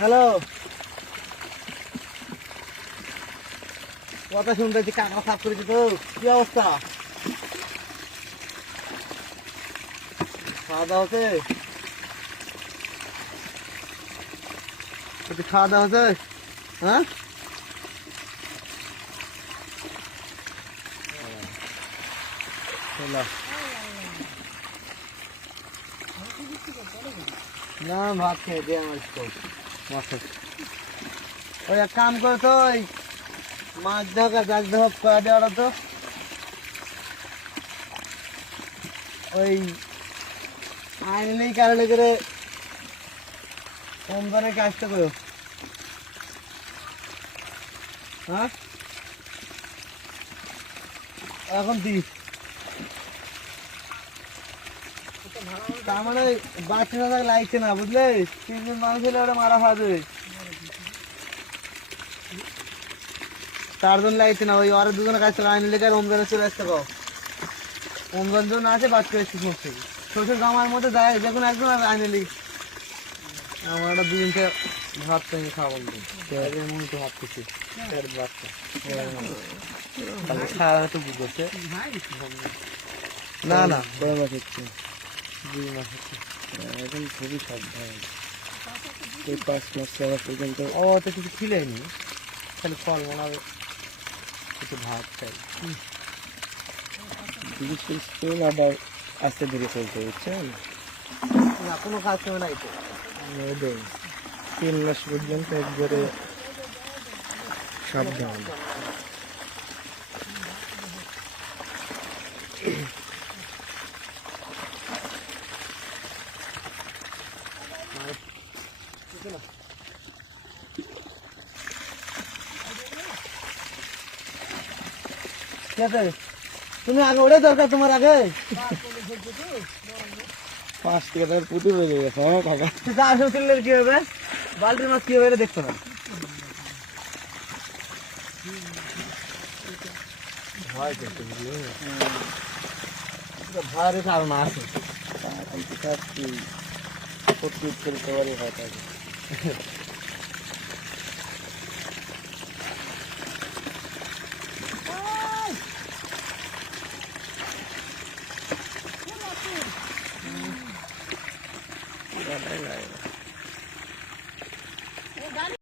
Hello, কথা শুনতেছি, কাকা সাফ করেছি তো। কি অবস্থা? খাওয়া দাওয়া হচ্ছে? খাওয়া দাওয়া হচ্ছে? হ্যাঁ, না ভাত খেয়ে দিয়ে আমার ওই এক কাম করে তো, ওই মাছ ঢাকা গাছ ঢাক কয়া দেওয়ার তো ওই আইনেই কারণে করে কোম্পানির কাজটা করো। হ্যাঁ, এখন দিস তার মানে বাচ্চা লাগছে না, বুঝলে? 3 দিন মানুষ হলে ওরা মারা খাওয়া 4 জন লাগছে না, ওই ওরা 2 জনের কাজ থেকে আইনে লেগে রমজানে চলে আসতে পাও। রমজান জন আছে, বাচ্চা এসছে সমস্ত শ্বশুর গামার মধ্যে যায়, দেখুন একজন আইনে লিখ আমার 2 দিনটা ভাত সঙ্গে খাওয়া বলবো মনে তো ভাত খেছি বাচ্চা খাওয়া তো বুঝছে না না বড় মাছ হচ্ছে 2 মাস হচ্ছে এখন খুবই সাবধান। 5 মাস 6 মাস পর্যন্ত ও তো কিছু খিলেনি, খালি ফল বানাবে, কিছু ভাত চাই। আবার আস্তে ধীরে চলতে বুঝছেন না, কোনো কাজ করে নাই তো 3 মাস পর্যন্ত একবারে সাবধান। তুমি আগে ওটাই দরকার, তোমার আগে 5 টাকার পুতুল হয়ে গেছে। হ্যাঁ কাকা, কি হবে? বালতির মাছ কি হবে এটা দেখতো না। ভয়ের কারণ আছে, করতে পারি হয়।